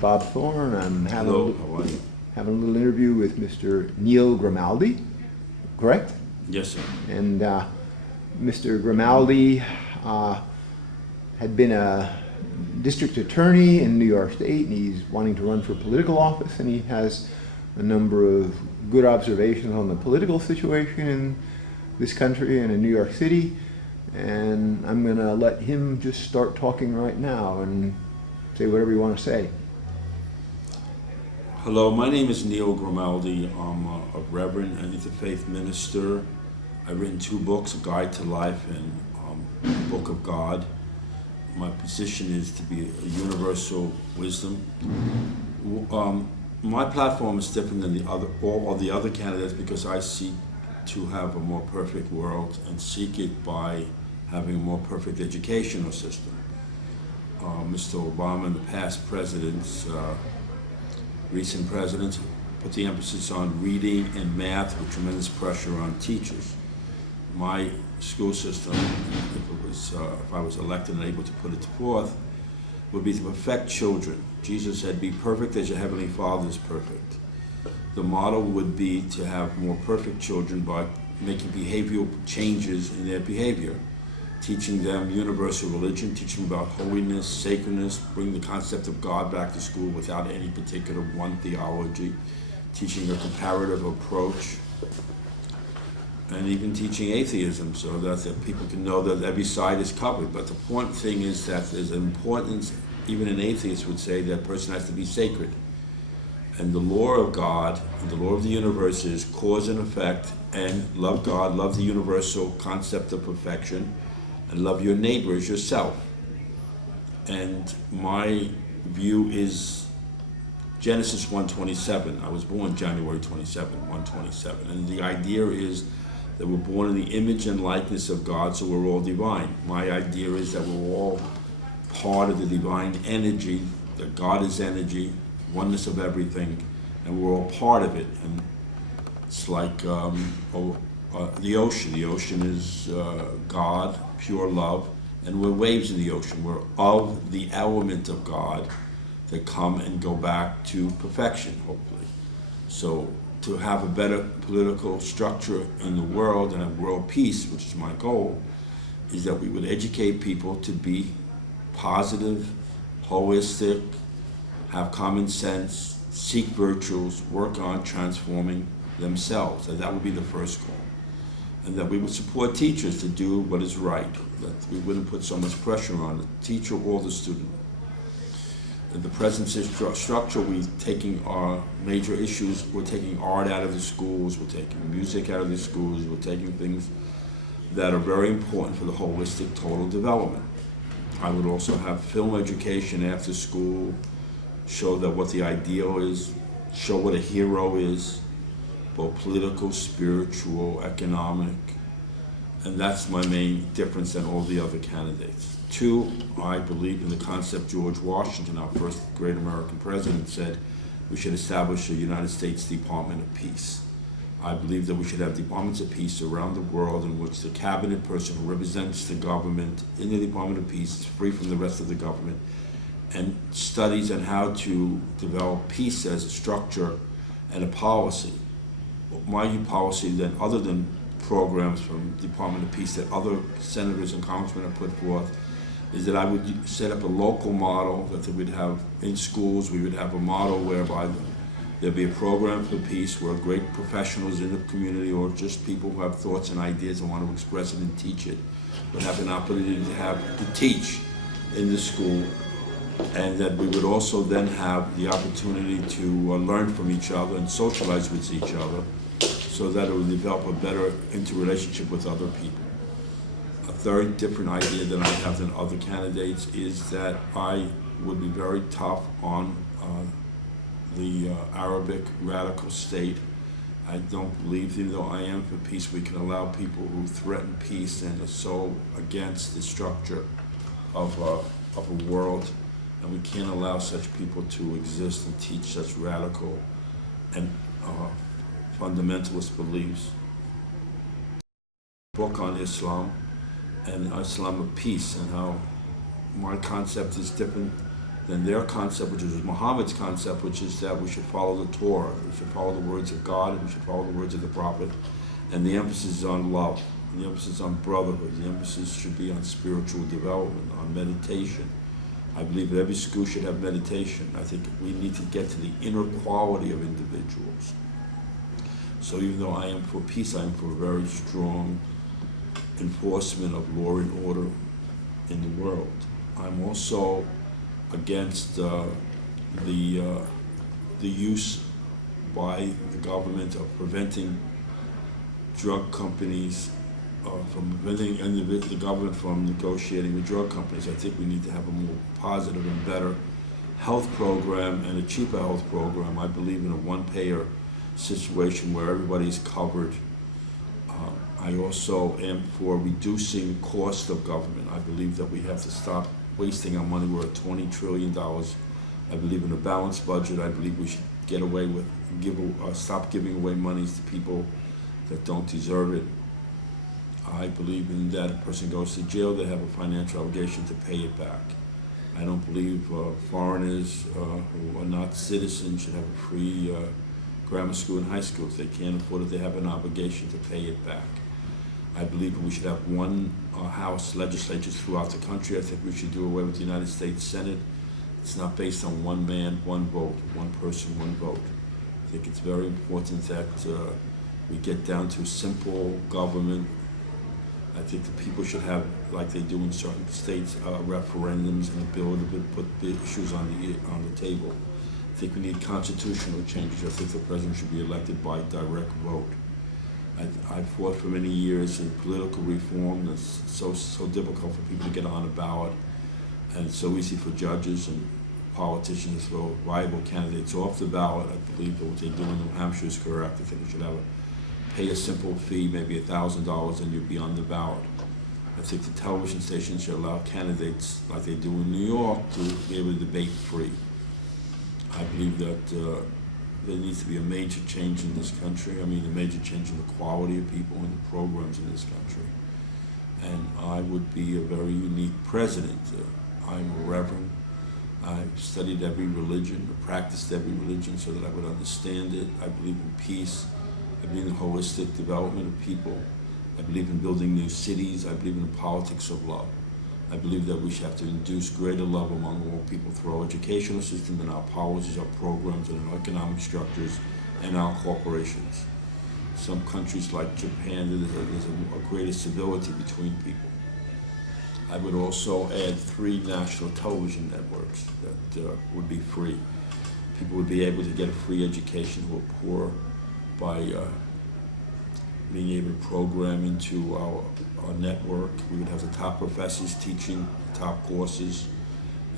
Bob Thorne. I'm Hello, how are you? having a little interview with Mr. Neil Grimaldi, correct? Yes, sir. And Mr. Grimaldi had been a district attorney in New York State, and he's wanting to run for political office, and he has a number of good observations on the political situation in this country and in New York City. And I'm going to let him just start talking right now and say whatever you want to say. Hello, my name is Neil Grimaldi. I'm a reverend and interfaith minister. I've written 2 books, A Guide to Life and The Book of God. My position is to be a universal wisdom. My platform is different than all of the other candidates because I seek to have a more perfect world and seek it by having a more perfect educational system. Mr. Obama and the past presidents, recent presidents, put the emphasis on reading and math with tremendous pressure on teachers. My school system, if I was elected and able to put it forth, would be to perfect children. Jesus said, "Be perfect as your heavenly Father is perfect." The model would be to have more perfect children by making behavioral changes in their behavior, teaching them universal religion, teaching about holiness, sacredness, bring the concept of God back to school without any particular one theology, teaching a comparative approach, and even teaching atheism so that people can know that every side is covered. But the important thing is that there's an importance, even an atheist would say, that a person has to be sacred. And the law of God and the law of the universe is cause and effect, and love God, love the universal concept of perfection, and love your neighbor as yourself. And my view is Genesis 1:27. I was born January 27, 1:27. And the idea is that we're born in the image and likeness of God, so we're all divine. My idea is that we're all part of the divine energy, that God is energy, oneness of everything, and we're all part of it. And it's like the ocean. The ocean is God, pure love, and we're waves in the ocean. We're of the element of God that come and go back to perfection, hopefully. So to have a better political structure in the world and a world peace, which is my goal, is that we would educate people to be positive, holistic, have common sense, seek virtues, work on transforming themselves. And that would be the first goal. And that we would support teachers to do what is right, that we wouldn't put so much pressure on the teacher or the student. In the present structure, we're taking our major issues, we're taking art out of the schools, we're taking music out of the schools, we're taking things that are very important for the holistic total development. I would also have film education after school, show that what the ideal is, show what a hero is, both political, spiritual, economic, and that's my main difference than all the other candidates. 2, I believe in the concept George Washington, our first great American president, said we should establish a United States Department of Peace. I believe that we should have departments of peace around the world in which the cabinet person who represents the government in the Department of Peace is free from the rest of the government and studies on how to develop peace as a structure and a policy. My policy then, other than programs from the Department of Peace that other senators and congressmen have put forth, is that I would set up a local model that we'd have in schools. We would have a model whereby there'd be a program for peace where great professionals in the community or just people who have thoughts and ideas and want to express it and teach it would have an opportunity to teach in the school, and that we would also then have the opportunity to learn from each other and socialize with each other so that it would develop a better interrelationship with other people. A third different idea that I have than other candidates is that I would be very tough on the Arabic radical state. I don't believe, even though I am for peace, we can allow people who threaten peace and are so against the structure of a world, and we can't allow such people to exist and teach such radical and fundamentalist beliefs. Book on Islam and Islam of peace, and how my concept is different than their concept, which is Muhammad's concept, which is that we should follow the Torah, we should follow the words of God, and we should follow the words of the Prophet. And the emphasis is on love, the emphasis on brotherhood, the emphasis should be on spiritual development, on meditation. I believe that every school should have meditation. I think we need to get to the inner quality of individuals. So even though I am for peace, I am for very strong enforcement of law and order in the world. I'm also against the use by the government of preventing drug companies from preventing the government from negotiating with drug companies. I think we need to have a more positive and better health program and a cheaper health program. I believe in a one-payer situation where everybody's covered. I also am for reducing cost of government. I believe that we have to stop wasting our money. We're at $20 trillion. I believe in a balanced budget. I believe we should get away with, stop giving away monies to people that don't deserve it. I believe in that a person goes to jail, they have a financial obligation to pay it back. I don't believe foreigners who are not citizens should have a free grammar school and high school. If they can't afford it, they have an obligation to pay it back. I believe we should have one House legislatures throughout the country. I think we should do away with the United States Senate. It's not based on one man, one vote, one person, one vote. I think it's very important that we get down to simple government. I think the people should have, like they do in certain states, referendums and ability to put the issues on the table. I think we need constitutional changes. I think the president should be elected by direct vote. I fought for many years in political reform. It's so difficult for people to get on a ballot, and it's so easy for judges and politicians to throw viable candidates off the ballot. I believe that what they do in New Hampshire is correct. I think we should pay a simple fee, maybe $1,000, and you'd be on the ballot. I think the television stations should allow candidates, like they do in New York, to be able to debate free. I believe that there needs to be a major change in this country. I mean, a major change in the quality of people and the programs in this country. And I would be a very unique president. I'm a reverend. I've studied every religion, practiced every religion so that I would understand it. I believe in peace. I believe in holistic development of people. I believe in building new cities. I believe in the politics of love. I believe that we should have to induce greater love among all people through our educational system and our policies, our programs, and our economic structures, and our corporations. Some countries like Japan, there's a greater civility between people. I would also add 3 national television networks that would be free. People would be able to get a free education who are poor by being able to program into our network. We would have the top professors teaching top courses.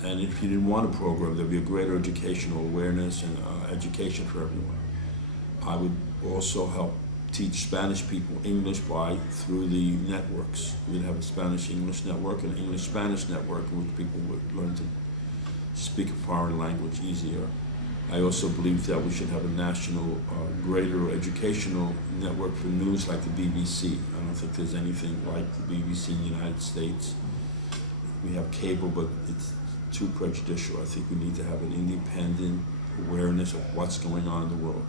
And if you didn't want a program, there'd be a greater educational awareness and education for everyone. I would also help teach Spanish people English through the networks. We'd have a Spanish-English network and an English-Spanish network in which people would learn to speak a foreign language easier. I also believe that we should have a national, greater educational network for news like the BBC. I don't think there's anything like the BBC in the United States. We have cable, but it's too prejudicial. I think we need to have an independent awareness of what's going on in the world.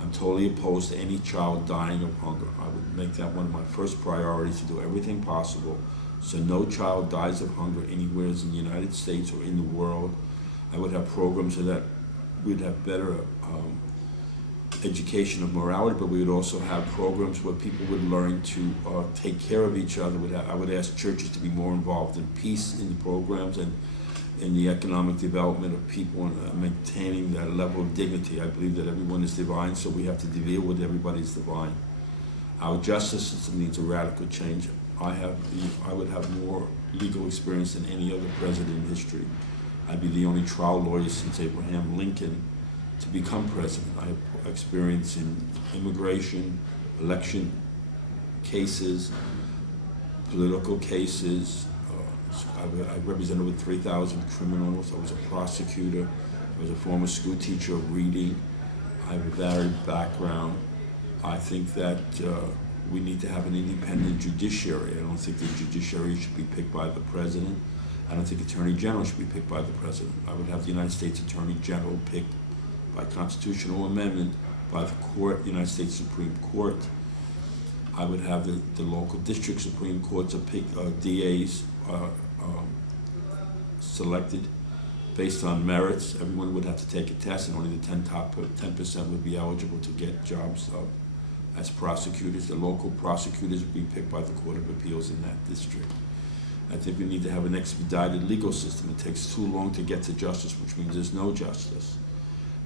I'm totally opposed to any child dying of hunger. I would make that one of my first priorities, to do everything possible so no child dies of hunger anywhere in the United States or in the world. I would have programs so that we'd have better education of morality, but we would also have programs where people would learn to take care of each other. I would ask churches to be more involved in peace in the programs and in the economic development of people and maintaining that level of dignity. I believe that everyone is divine, so we have to deal with everybody's divine. Our justice system needs a radical change. I would have more legal experience than any other president in history. I'd be the only trial lawyer since Abraham Lincoln to become president. I have experience in immigration, election cases, political cases. I represented with 3,000 criminals. I was a prosecutor. I was a former school teacher of reading. I have a varied background. I think that we need to have an independent judiciary. I don't think the judiciary should be picked by the president. I don't think Attorney General should be picked by the President. I would have the United States Attorney General picked by constitutional amendment by the court, United States Supreme Court. I would have the local district Supreme Courts pick DAs selected based on merits. Everyone would have to take a test, and only the 10% would be eligible to get jobs as prosecutors. The local prosecutors would be picked by the Court of Appeals in that district. I think we need to have an expedited legal system. It takes too long to get to justice, which means there's no justice.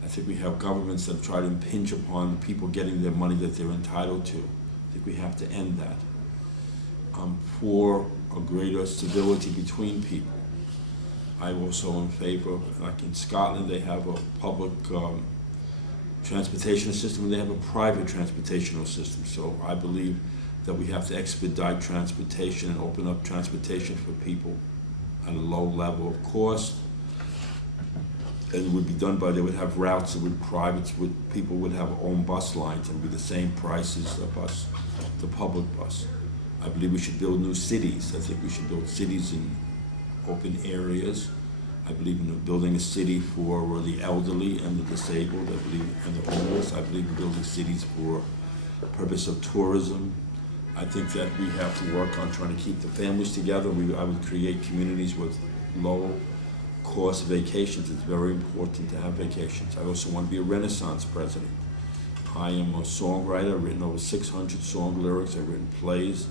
I think we have governments that try to impinge upon people getting their money that they're entitled to. I think we have to end that. For a greater civility between people. I'm also in favor, like in Scotland, they have a public transportation system and they have a private transportation system. So I believe that we have to expedite transportation and open up transportation for people at a low level of cost. And it would be done by, they would have routes that people would have own bus lines and be the same price as the public bus. I believe we should build new cities. I think we should build cities in open areas. I believe in building a city for the elderly and the disabled, I believe, and the homeless. I believe in building cities for the purpose of tourism. I think that we have to work on trying to keep the families together. I would create communities with low cost vacations. It's very important to have vacations. I also want to be a Renaissance president. I am a songwriter. I've written over 600 song lyrics. I've written plays.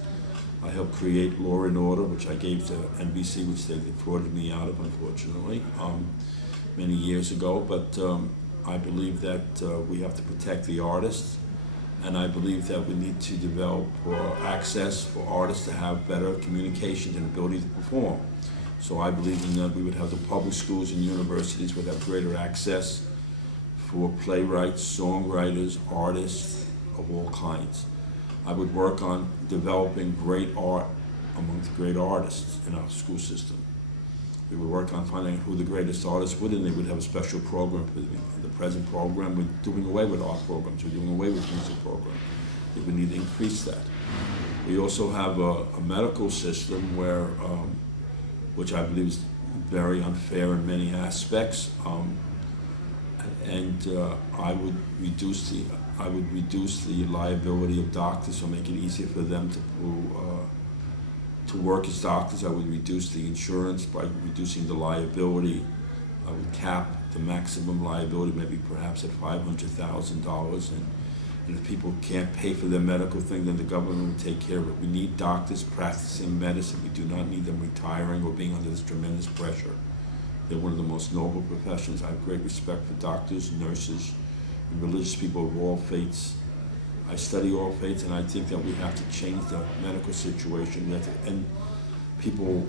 I helped create Law and Order, which I gave to NBC, which they defrauded me out of, unfortunately, many years ago. But I believe that we have to protect the artists, and I believe that we need to develop access for artists to have better communications and ability to perform. So I believe in that we would have the public schools and universities would have greater access for playwrights, songwriters, artists of all kinds. I would work on developing great art amongst great artists in our school system. We would work on finding out who the greatest artists would, and they would have a special program for them. In the present program, we're doing away with art programs. We're doing away with music programs. We need to increase that. We also have a medical system where, which I believe is very unfair in many aspects, I would reduce the liability of doctors, or make it easier for them to work as doctors. I would reduce the insurance by reducing the liability. I would cap the maximum liability, maybe perhaps at $500,000. And if people can't pay for their medical thing, then the government will take care of it. We need doctors practicing medicine. We do not need them retiring or being under this tremendous pressure. They're one of the most noble professions. I have great respect for doctors, nurses, and religious people of all faiths. I study all faiths, and I think that we have to change the medical situation. And people,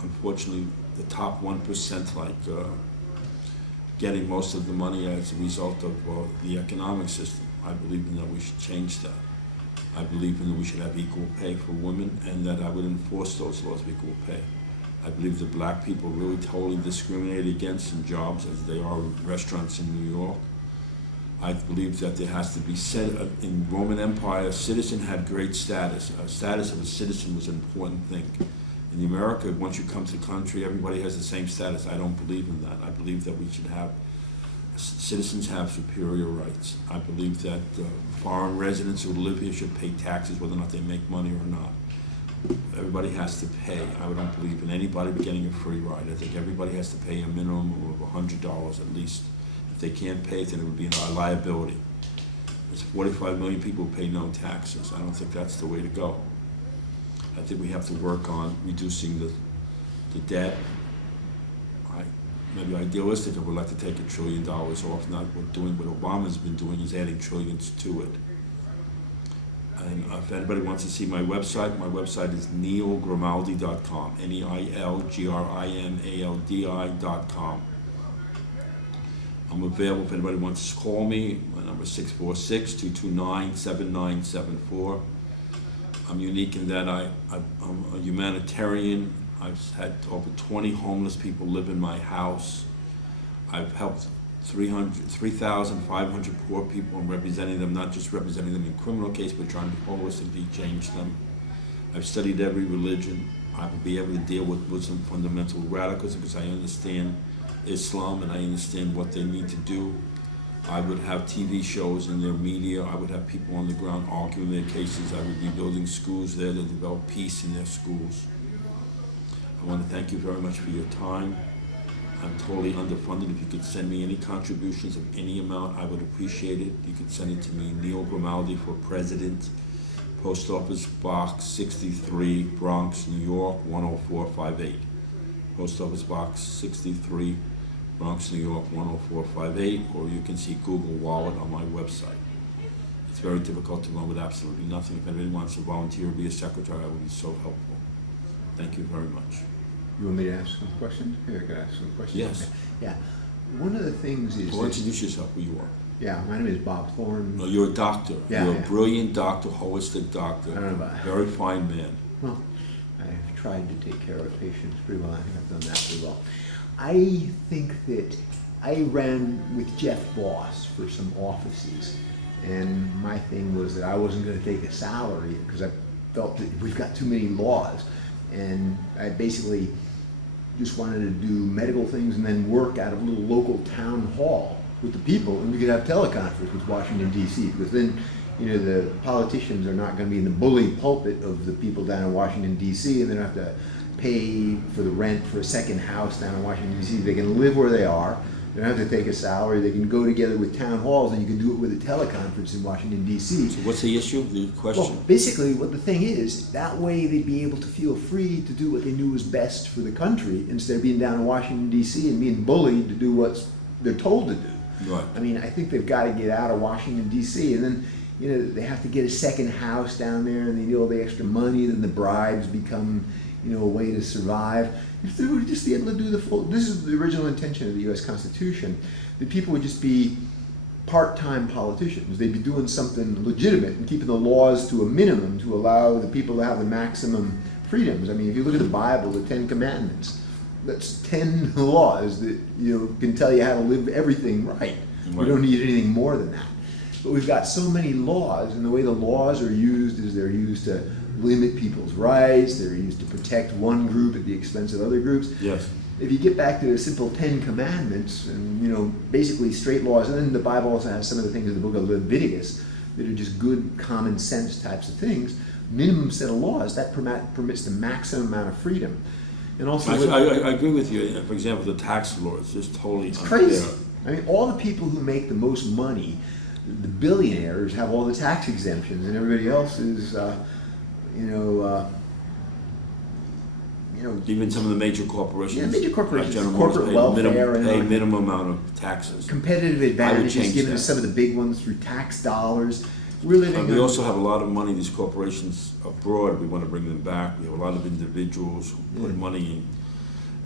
unfortunately, the top 1%, getting most of the money as a result of the economic system. I believe in that we should change that. I believe in that we should have equal pay for women, and that I would enforce those laws of equal pay. I believe that black people are really totally discriminated against in jobs, as they are in restaurants in New York. I believe that there has to be in Roman Empire, a citizen had great status. A status of a citizen was an important thing. In America, once you come to the country, everybody has the same status. I don't believe in that. I believe that we should have, citizens have superior rights. I believe that foreign residents who live here should pay taxes whether or not they make money or not. Everybody has to pay. I don't believe in anybody getting a free ride. I think everybody has to pay a minimum of $100 at least. If they can't pay it, then it would be a liability. There's 45 million people who pay no taxes. I don't think that's the way to go. I think we have to work on reducing the debt. Maybe idealistic, I would like to take $1 trillion off. Not doing what Obama's been doing, is adding trillions to it. And if anybody wants to see my website is neilgrimaldi.com, neilgrimaldi.com. I'm available if anybody wants to call me. My number is 646-229-7974. I'm unique in that I'm a humanitarian. I've had over 20 homeless people live in my house. I've helped 3,500 poor people. I'm representing them, not just representing them in criminal case, but trying to holistically change them. I've studied every religion. I would be able to deal with Muslim fundamental radicals because I understand Islam and I understand what they need to do. I would have TV shows in their media. I would have people on the ground arguing their cases. I would be building schools there to develop peace in their schools. I want to thank you very much for your time. I'm totally underfunded. If you could send me any contributions of any amount, I would appreciate it. You could send it to me, Neil Grimaldi for President, Post Office Box 63, Bronx, New York, 10458. Post Office Box 63, Bronx, New York, 10458, or you can see Google Wallet on my website. It's very difficult to run with absolutely nothing. If anybody wants to volunteer or be a secretary, I would be so helpful. Thank you very much. You want me to ask some questions? Here, I can ask some questions. Yes. Okay. Yeah. One of the things is. Well, introduce yourself, who you are. Yeah, my name is Bob Thorne. No, you're a doctor. Yeah, You're yeah. a brilliant doctor, holistic doctor. I don't know about Very fine man. Well, I've tried to take care of patients pretty well. I think I've done that pretty well. I think that I ran with Jeff Boss for some offices, and my thing was that I wasn't going to take a salary because I felt that we've got too many laws, and I basically just wanted to do medical things and then work out of a little local town hall with the people, and we could have teleconference with Washington, D.C., because then, you know, the politicians are not going to be in the bully pulpit of the people down in Washington, D.C., and they don't have to pay for the rent for a second house down in Washington, D.C. They can live where they are. They don't have to take a salary. They can go together with town halls, and you can do it with a teleconference in Washington, D.C. So what's the issue, the question? Well, basically, what the thing is, that way they'd be able to feel free to do what they knew was best for the country instead of being down in Washington, D.C. and being bullied to do what they're told to do. Right. I mean, I think they've got to get out of Washington, D.C., and then, you know, they have to get a second house down there, and they need all the extra money, then the bribes become, you know, a way to survive. If they would just be able to do the full, this is the original intention of the U.S. Constitution, that people would just be part-time politicians. They'd be doing something legitimate and keeping the laws to a minimum to allow the people to have the maximum freedoms. I mean, if you look at the Bible, the 10 Commandments, that's 10 laws that, you know, can tell you how to live everything right. We don't need anything more than that. But we've got so many laws, and the way the laws are used is they're used to limit people's rights, they're used to protect one group at the expense of other groups. Yes. If you get back to the simple 10 Commandments and, you know, basically straight laws, and then the Bible also has some of the things in the book of Leviticus that are just good common sense types of things, minimum set of laws, that permits the maximum amount of freedom. And also, I agree with you. For example, the tax law is just totally it's unfair. crazy. I mean, all the people who make the most money, the billionaires, have all the tax exemptions, and everybody else is, Even some of the major corporations. Yeah, major corporations, like General corporate Motors, welfare, pay and minimum amount of taxes. competitive advantages change given that. to some of the big ones through tax dollars. We're living. We also have a lot of money, these corporations abroad, we want to bring them back. We have a lot of individuals who put money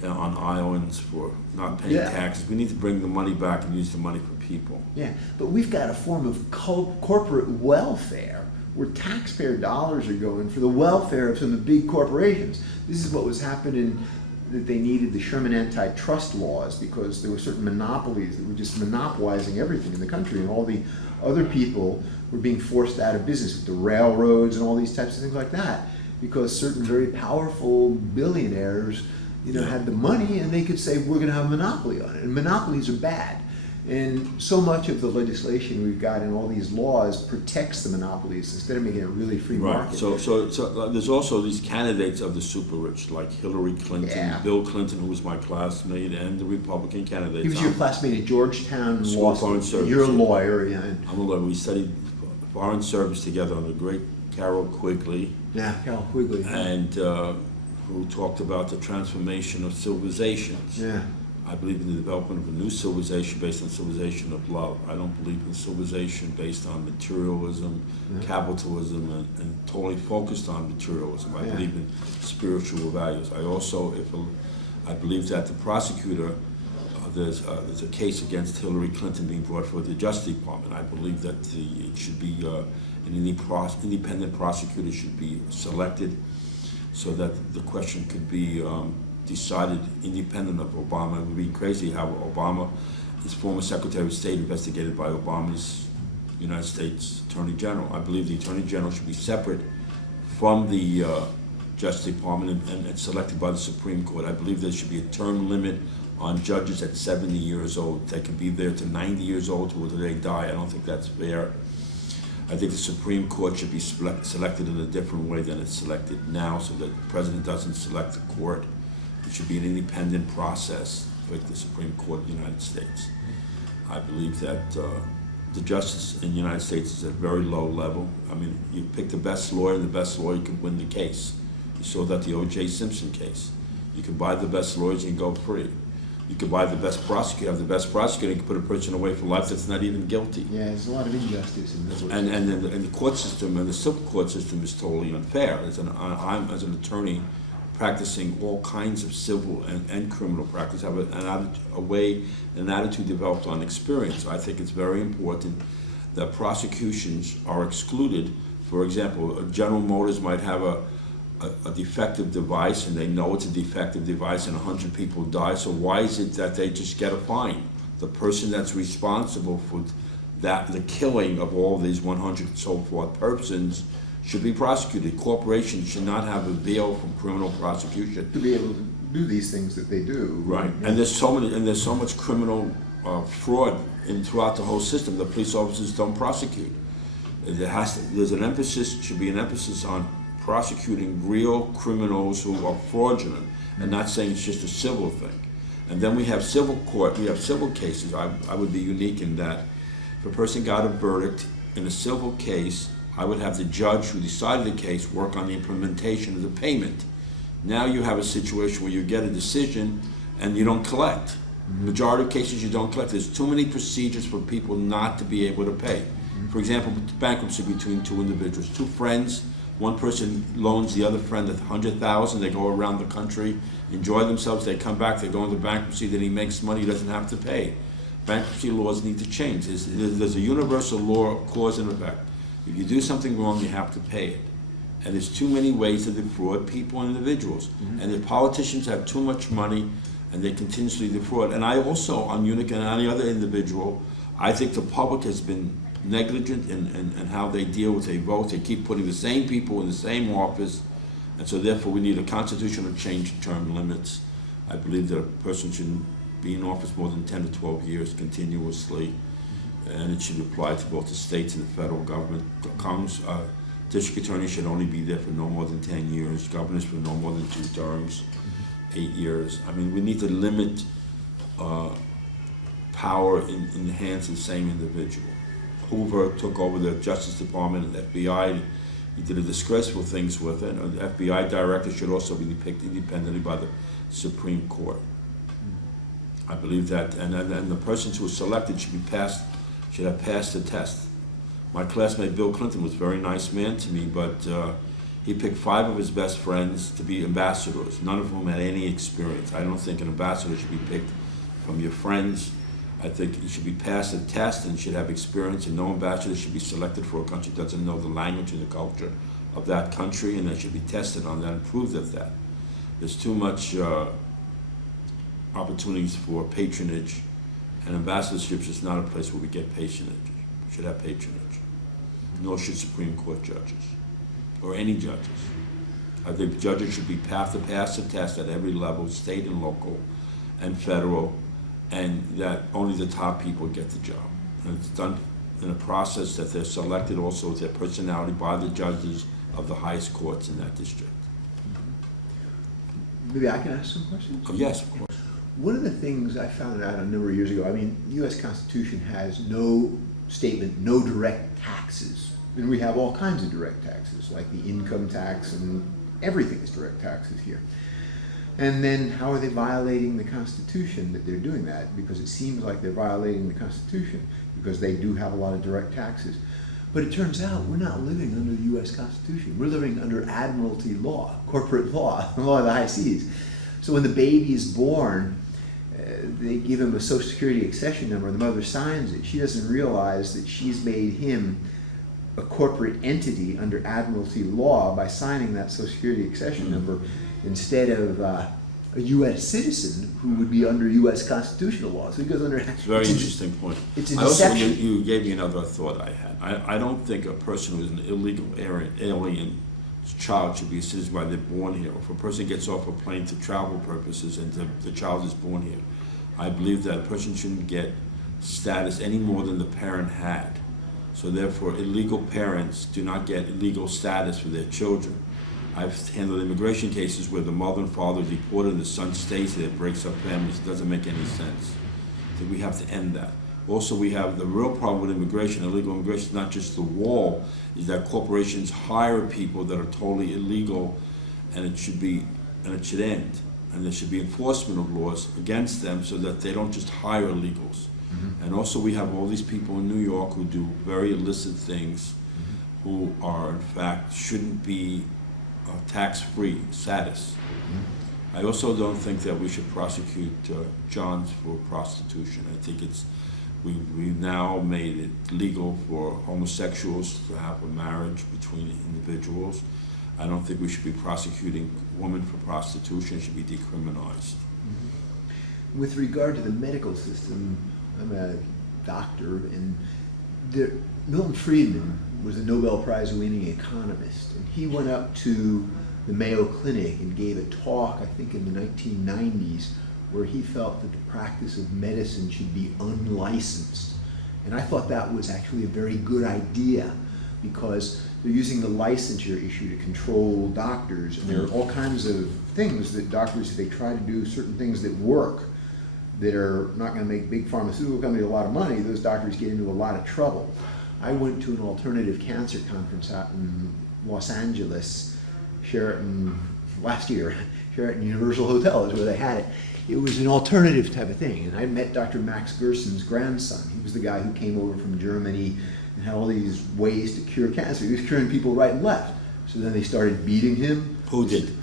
on islands for not paying taxes. We need to bring the money back and use the money for people. Yeah, but we've got a form of corporate welfare where taxpayer dollars are going for the welfare of some of the big corporations. This is what was happening, that they needed the Sherman antitrust laws because there were certain monopolies that were just monopolizing everything in the country, and all the other people were being forced out of business with the railroads and all these types of things like that because certain very powerful billionaires, you know, had the money and they could say, we're going to have a monopoly on it. And monopolies are bad. And so much of the legislation we've got in all these laws protects the monopolies instead of making it a really free market. So there's also these candidates of the super rich, like Hillary Clinton, Bill Clinton, who was my classmate, and the Republican candidates. He was your classmate at Georgetown Law School. Service. You're a lawyer. Yeah. I'm a lawyer. We studied foreign service together under the great Carol Quigley. Yeah, Carol Quigley. And who talked about the transformation of civilizations. Yeah. I believe in the development of a new civilization based on civilization of love. I don't believe in civilization based on materialism, capitalism, and totally focused on materialism. I believe in spiritual values. I believe that the prosecutor, there's a case against Hillary Clinton being brought forward the Justice Department. I believe that it should be an independent prosecutor should be selected so that the question could be decided independent of Obama. It would be crazy how Obama, his former Secretary of State, investigated by Obama's United States Attorney General. I believe the Attorney General should be separate from the Justice Department and selected by the Supreme Court. I believe there should be a term limit on judges at 70 years old. They can be there to 90 years old till they die. I don't think that's fair. I think the Supreme Court should be selected in a different way than it's selected now, so that the president doesn't select the court. It should be an independent process for the Supreme Court of the United States. I believe that the justice in the United States is at a very low level. I mean, you pick the best lawyer, and the best lawyer can win the case. You saw that the O.J. Simpson case. You can buy the best lawyers and go free. You can buy the best prosecutor, have the best prosecutor, and you can put a person away for life that's not even guilty. Yeah, there's a lot of injustice in this. And the court system, and the civil court system is totally unfair. I'm, as an attorney, practicing all kinds of civil and criminal practice, have an attitude developed on experience. I think it's very important that prosecutions are excluded. For example, General Motors might have a defective device, and they know it's a defective device, and 100 people die. So why is it that they just get a fine? The person that's responsible for the killing of all these 100 and so forth persons should be prosecuted. Corporations should not have a veil from criminal prosecution to be able to do these things that they do. Right, Yeah. and there's so much criminal fraud throughout the whole system. The police officers don't prosecute. Should be an emphasis on prosecuting real criminals who are fraudulent, and not saying it's just a civil thing. And then we have civil cases. I would be unique in that if a person got a verdict in a civil case, I would have the judge who decided the case work on the implementation of the payment. Now you have a situation where you get a decision and you don't collect. Mm-hmm. Majority of cases you don't collect. There's too many procedures for people not to be able to pay. Mm-hmm. For example, bankruptcy between two individuals, two friends. One person loans the other friend $100,000. They go around the country, enjoy themselves. They come back. They go into bankruptcy. Then he makes money. He doesn't have to pay. Bankruptcy laws need to change. There's a universal law, cause and effect. If you do something wrong, you have to pay it. And there's too many ways to defraud people and individuals. Mm-hmm. And the politicians have too much money, and they continuously defraud. And I also, on Unic and any other individual, I think the public has been negligent in how they deal with their votes. They keep putting the same people in the same office, and so therefore we need a constitutional change in term limits. I believe that a person shouldn't be in office more than 10 to 12 years continuously, and it should apply to both the states and the federal government. District attorneys should only be there for no more than 10 years, governors for no more than 2 terms, 8 years. I mean, we need to limit power in the hands of the same individual. Hoover took over the Justice Department and FBI. He did a disgraceful things with it. The FBI director should also be picked independently by the Supreme Court. I believe that, and the persons who are selected should have passed the test. My classmate Bill Clinton was a very nice man to me, but he picked 5 of his best friends to be ambassadors, none of whom had any experience. I don't think an ambassador should be picked from your friends. I think you should be passed a test and should have experience, and no ambassador should be selected for a country that doesn't know the language and the culture of that country, and they should be tested on that and proved of that. There's too much opportunities for patronage, and ambassadorships is not a place where we get patronage. We should have patronage. Nor should Supreme Court judges, or any judges. I think judges should have to pass the test at every level, state and local and federal, and that only the top people get the job. And it's done in a process that they're selected also with their personality by the judges of the highest courts in that district. Maybe I can ask some questions? Oh, yes, of course. One of the things I found out a number of years ago, I mean, the U.S. Constitution has no statement, no direct taxes. And we have all kinds of direct taxes, like the income tax, and everything is direct taxes here. And then how are they violating the Constitution that they're doing that? Because it seems like they're violating the Constitution because they do have a lot of direct taxes. But it turns out we're not living under the U.S. Constitution. We're living under admiralty law, corporate law, the law of the high seas. So when the baby is born, they give him a Social Security accession number, the mother signs it. She doesn't realize that she's made him a corporate entity under admiralty law by signing that Social Security accession number instead of a U.S. citizen who would be under U.S. constitutional law. So he goes under... It's a very interesting point. It's a deception. You gave me another thought I had. I don't think a person who is an illegal alien child should be a citizen while they're born here. If a person gets off a plane for travel purposes and the child is born here, I believe that a person shouldn't get status any more than the parent had. So therefore, illegal parents do not get legal status for their children. I've handled immigration cases where the mother and father are deported, the son stays there, breaks up families. It doesn't make any sense. So we have to end that. Also, we have the real problem with immigration, illegal immigration, is not just the wall, is that corporations hire people that are totally illegal, and it should end. And there should be enforcement of laws against them so that they don't just hire illegals. Mm-hmm. And also we have all these people in New York who do very illicit things, mm-hmm. who are, in fact, shouldn't be tax-free status. Mm-hmm. I also don't think that we should prosecute Johns for prostitution. I think we've now made it legal for homosexuals to have a marriage between individuals. I don't think we should be prosecuting women for prostitution. It should be decriminalized. Mm-hmm. With regard to the medical system, I'm a doctor, and Milton Friedman was a Nobel Prize-winning economist, and he went up to the Mayo Clinic and gave a talk, I think in the 1990s, where he felt that the practice of medicine should be unlicensed. And I thought that was actually a very good idea, because they're using the licensure issue to control doctors, and there are all kinds of things that doctors, if they try to do certain things that work, that are not going to make big pharmaceutical companies a lot of money, those doctors get into a lot of trouble. I went to an alternative cancer conference out in Los Angeles, last year. Sheraton Universal Hotel is where they had it. It was an alternative type of thing, and I met Dr. Max Gerson's grandson. He was the guy who came over from Germany and had all these ways to cure cancer. He was curing people right and left. So then they started beating him. Who did?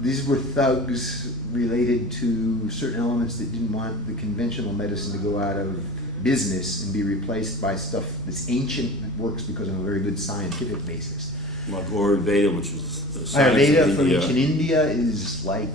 These were thugs related to certain elements that didn't want the conventional medicine to go out of business and be replaced by stuff that's ancient that works because of a very good scientific basis. Like Ayurveda, which was the science Ayurveda of from India. ancient India is like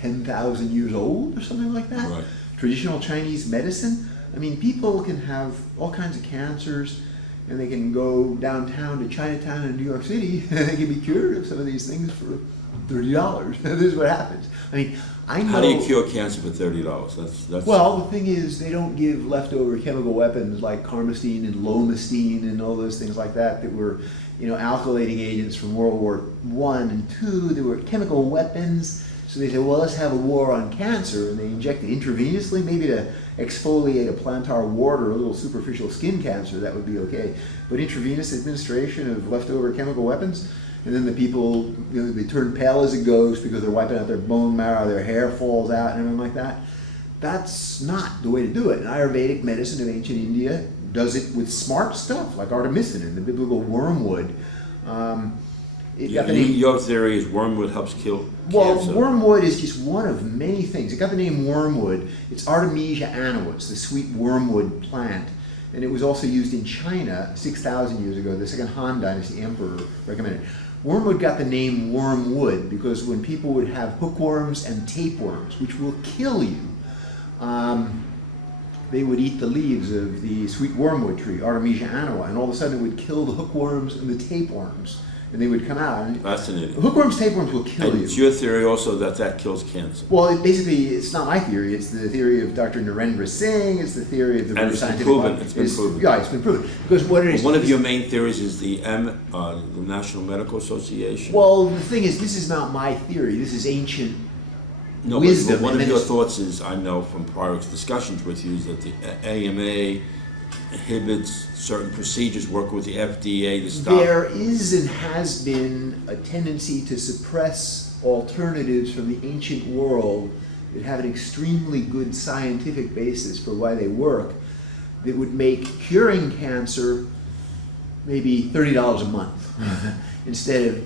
10,000 years old or something like that. Right. Traditional Chinese medicine, I mean, people can have all kinds of cancers, and they can go downtown to Chinatown in New York City and they can be cured of some of these things for $30. This is what happens. I mean, I know. How do you cure cancer for $30? That's Well, the thing is, they don't give leftover chemical weapons like carmustine and lomustine and all those things like that were, alkylating agents from World War I and II. They were chemical weapons. So they said, well, let's have a war on cancer, and they inject it intravenously, maybe to exfoliate a plantar wart or a little superficial skin cancer. That would be okay. But intravenous administration of leftover chemical weapons, and then the people, they turn pale as a ghost because they're wiping out their bone marrow, their hair falls out, and everything like that. That's not the way to do it. And Ayurvedic medicine of ancient India does it with smart stuff, like artemisinin, the biblical wormwood. Your theory is wormwood helps kill Well, cancer. wormwood is just one of many things. It got the name wormwood. It's Artemisia annua. It's the sweet wormwood plant. And it was also used in China 6,000 years ago. The second Han Dynasty emperor recommended it. Wormwood got the name wormwood because when people would have hookworms and tapeworms, which will kill you, they would eat the leaves of the sweet wormwood tree, Artemisia annua, and all of a sudden it would kill the hookworms and the tapeworms. And they would come out. And Fascinating. hookworms, tapeworms will kill And you. it's your theory also that kills cancer. Well, it's not my theory. It's the theory of Dr. Narendra Singh. It's the theory of the And it's been scientific proven. body. It's been proven. Yeah, it's been proven. Because what it is. One of your main theories is the National Medical Association. Well, the thing is, this is not my theory. This is ancient No, wisdom. but one and of then your thoughts is, I know from prior discussions with you, is that the AMA inhibits certain procedures, working with the FDA to stop. There is and has been a tendency to suppress alternatives from the ancient world that have an extremely good scientific basis for why they work, that would make curing cancer maybe $30 a month instead of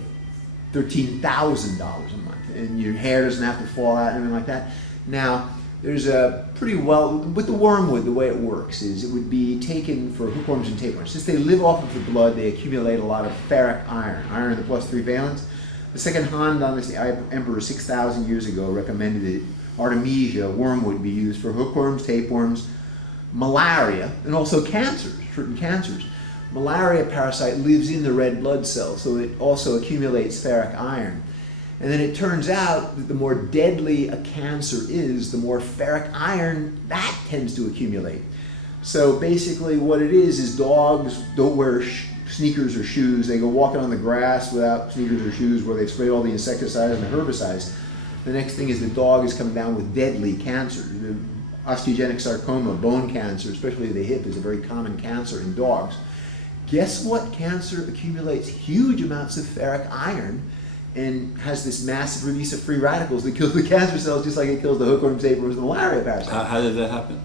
$13,000 a month, and your hair doesn't have to fall out and everything like that. Now, there's a pretty well, with the wormwood, the way it works is it would be taken for hookworms and tapeworms. Since they live off of the blood, they accumulate a lot of ferric iron in the +3 valence. The second Han Dynasty emperor 6,000 years ago recommended that Artemisia, wormwood, be used for hookworms, tapeworms, malaria, and also cancers, certain cancers. malaria parasite lives in the red blood cells, so it also accumulates ferric iron. And then it turns out that the more deadly a cancer is, the more ferric iron that tends to accumulate. So basically what it is dogs don't wear sneakers or shoes. They go walking on the grass without sneakers or shoes where they've sprayed all the insecticides and the herbicides. The next thing is the dog is coming down with deadly cancer. The osteogenic sarcoma, bone cancer, especially the hip, is a very common cancer in dogs. Guess what cancer accumulates huge amounts of ferric iron and has this massive release of free radicals that kills the cancer cells just like it kills the hookworm, tapeworms, and the malaria parasite. How did that happen?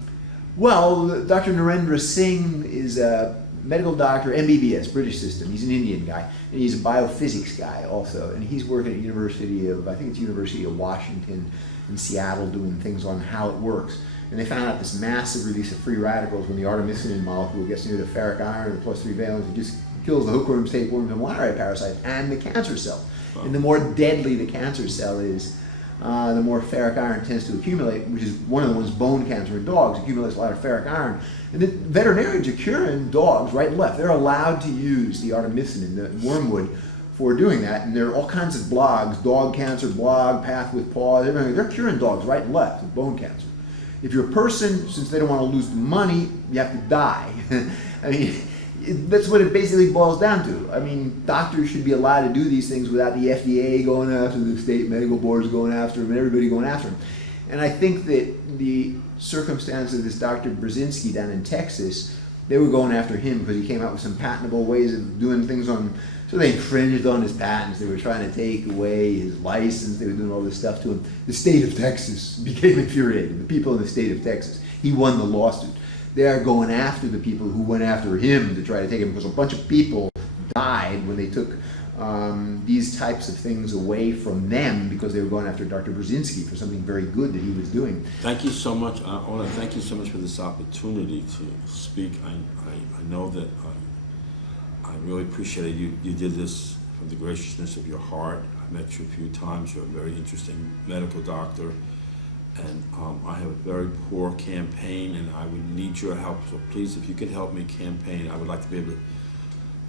Well, Dr. Narendra Singh is a medical doctor, MBBS, British system. He's an Indian guy, and he's a biophysics guy also. And he's working at University of Washington in Seattle doing things on how it works. And they found out this massive release of free radicals when the artemisinin molecule gets near the ferric iron, the +3 valence, it just kills the hookworms, tapeworms, and malaria parasite and the cancer cell. Wow. And the more deadly the cancer cell is, the more ferric iron tends to accumulate, which is one of the ones, bone cancer in dogs accumulates a lot of ferric iron. And the veterinarians are curing dogs right and left. They're allowed to use the artemisinin, the wormwood, for doing that. And there are all kinds of blogs, dog cancer blog, Path with Paws, everything. They're curing dogs right and left with bone cancer. If you're a person, since they don't want to lose the money, you have to die. I mean, that's what it basically boils down to. I mean, doctors should be allowed to do these things without the FDA going after them, the state medical boards going after them, and everybody going after them. And I think that the circumstance of this Dr. Brzezinski down in Texas, they were going after him because he came out with some patentable ways of doing things on, so they infringed on his patents. They were trying to take away his license. They were doing all this stuff to him. The state of Texas became infuriated. The people in the state of Texas. He won the lawsuit. They are going after the people who went after him to try to take him, because a bunch of people died when they took these types of things away from them because they were going after Dr. Brzezinski for something very good that he was doing. Thank you so much. I want to thank you so much for this opportunity to speak. I know that I really appreciate it. You did this from the graciousness of your heart. I met you a few times. You're a very interesting medical doctor. And I have a very poor campaign, and I would need your help. So please, if you could help me campaign, I would like to be able to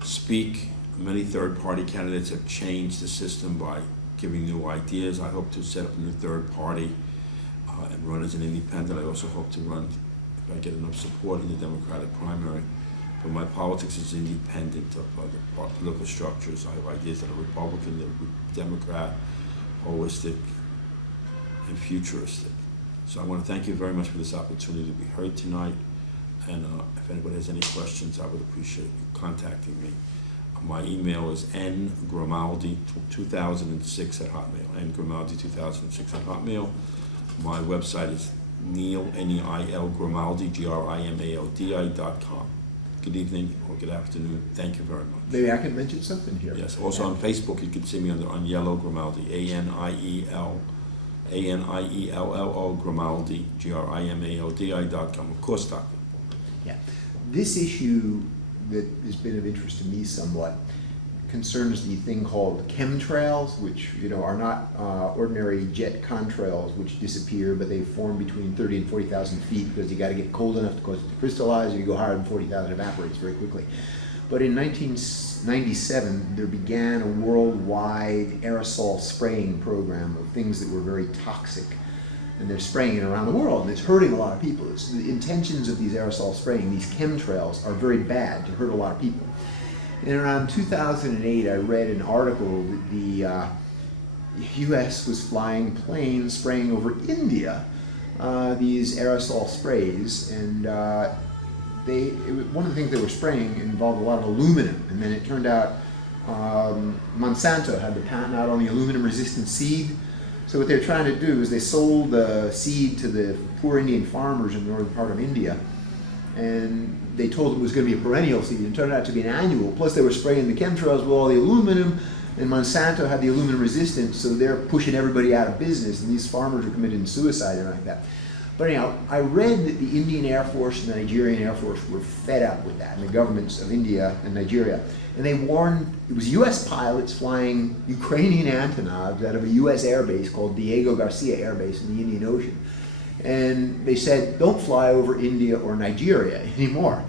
speak. Many third-party candidates have changed the system by giving new ideas. I hope to set up a new third party and run as an independent. I also hope to run, if I get enough support, in the Democratic primary. But my politics is independent of the political structures. I have ideas that are Republican, that are Democrat, holistic, and futuristic. So I want to thank you very much for this opportunity to be heard tonight. And if anybody has any questions, I would appreciate you contacting me. My email is ngrimaldi2006 at Hotmail, ngrimaldi2006 at Hotmail. My website is Neil, N-E-I-L, Grimaldi, Grimaldi.com. Good evening or good afternoon. Thank you very much. Maybe I can mention something here. Yes. Also on Facebook, you can see me on Yellow Grimaldi, A-N-I-E-L-L-O Grimaldi, Grimaldi.com. Of course, Doctor. Yeah. This issue that has been of interest to me somewhat concerns the thing called chemtrails, which are not ordinary jet contrails which disappear, but they form between 30 and 40,000 feet because you got to get cold enough to cause it to crystallize. If you go higher than 40,000, it evaporates very quickly. But in 1997, there began a worldwide aerosol spraying program of things that were very toxic. And they're spraying it around the world, and it's hurting a lot of people. The intentions of these aerosol spraying, these chemtrails, are very bad to hurt a lot of people. And around 2008, I read an article that the U.S. was flying planes spraying over India these aerosol sprays, and one of the things they were spraying involved a lot of aluminum, and then it turned out Monsanto had the patent out on the aluminum-resistant seed. So what they're trying to do is they sold the seed to the poor Indian farmers in the northern part of India, and they told them it was going to be a perennial seed, and it turned out to be an annual. Plus they were spraying the chemtrails with all the aluminum, and Monsanto had the aluminum resistance, so they're pushing everybody out of business, and these farmers are committing suicide and like that. But anyhow, I read that the Indian Air Force and the Nigerian Air Force were fed up with that, and the governments of India and Nigeria. And they warned, it was U.S. pilots flying Ukrainian Antonovs out of a U.S. air base called Diego Garcia Air Base in the Indian Ocean. And they said, don't fly over India or Nigeria anymore.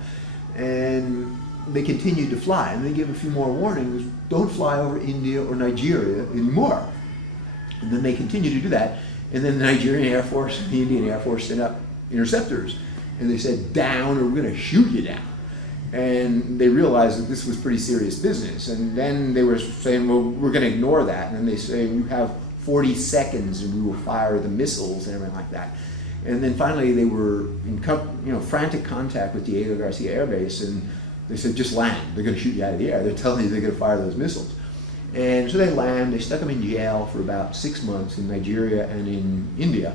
And they continued to fly, and they gave a few more warnings, don't fly over India or Nigeria anymore. And then they continued to do that, and then the Nigerian Air Force and the Indian Air Force sent up interceptors, and they said, down or we're going to shoot you down. And they realized that this was pretty serious business, and then they were saying, well, we're going to ignore that, and then they say, you have 40 seconds and we will fire the missiles and everything like that. And then finally they were in frantic contact with Diego Garcia Air Base, and they said, just land. They're going to shoot you out of the air. They're telling you they're going to fire those missiles. And so they land. They stuck them in jail for about 6 months in Nigeria and in India.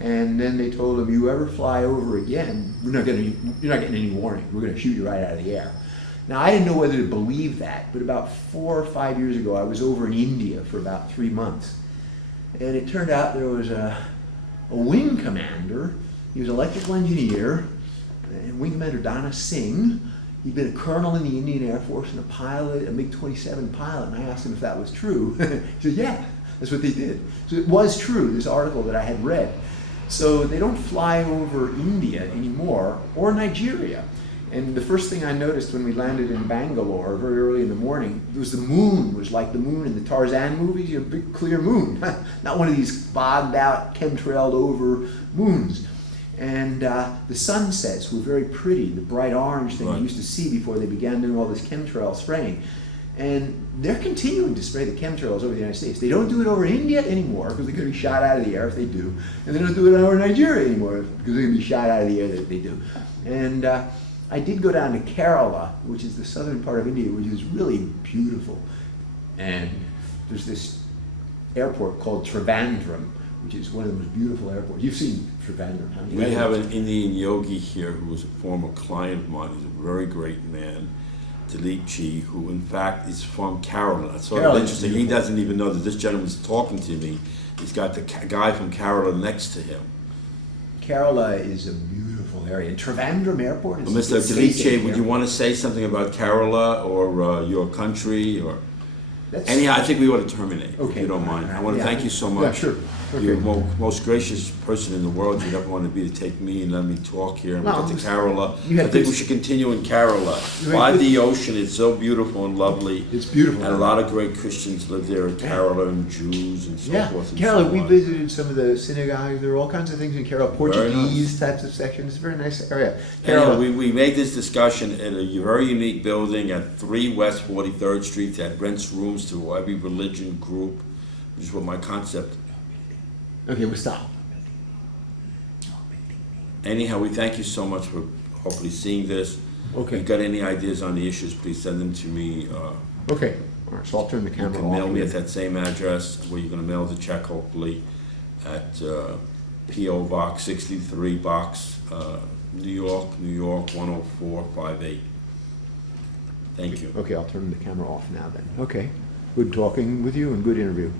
And then they told them, you ever fly over again, you're not getting any warning. We're going to shoot you right out of the air. Now, I didn't know whether to believe that, but about 4 or 5 years ago, I was over in India for about 3 months. And it turned out there was a wing commander. He was an electrical engineer, and Wing Commander Dana Singh. He'd been a colonel in the Indian Air Force and a pilot, a MiG-27 pilot, and I asked him if that was true. He said, yeah, that's what they did. So it was true, this article that I had read. So they don't fly over India anymore, or Nigeria. And the first thing I noticed when we landed in Bangalore very early in the morning was the moon was like the moon in the Tarzan movies, you have a big clear moon, not one of these bogged out, chemtrailed over moons. And the sunsets were very pretty, the bright orange thing you used to see before they began doing all this chemtrail spraying. And they're continuing to spray the chemtrails over the United States. They don't do it over India anymore because they're going to be shot out of the air if they do. And they don't do it over Nigeria anymore because they're going to be shot out of the air if they do. And I did go down to Kerala, which is the southern part of India, which is really beautiful. And there's this airport called Trivandrum, which is one of the most beautiful airports. You've seen Trivandrum, haven't you? We have an Indian yogi here who was a former client of mine. He's a very great man, Dilip Chi, who in fact is from Kerala. That's sort of interesting. He doesn't even know that this gentleman's talking to me. He's got the guy from Kerala next to him. Kerala is a beautiful area. And Trivandrum Airport is... Well, Mr. Dilip Chi, would you want to say something about Kerala or your country? Or anyhow, I think we ought to terminate, if you don't mind. I want to thank you so much. Yeah, sure. Okay. You're the most gracious person in the world you'd ever want to be to take me and let me talk here and we get to Kerala. I think we should continue in Kerala. By the ocean, it's so beautiful and lovely. It's beautiful. And a lot of great Christians live there in Kerala and Jews and so forth. And Kerala, so we on. visited some of the synagogues. There are all kinds of things in Kerala. Portuguese types of sections. It's a very nice area. Kerala. We made this discussion in a very unique building at 3 West 43rd Street that rents rooms to every religion group, which is what my concept. Okay, we'll stop. Anyhow, we thank you so much for hopefully seeing this. Okay. If you've got any ideas on the issues, please send them to me. Okay. All right, so I'll turn the You camera can off. mail me at that same address where you're going to mail the check, hopefully, at P.O. Box 63, Box, New York, 10458. Thank you. Okay, I'll turn the camera off now then. Okay. Good talking with you and good interview.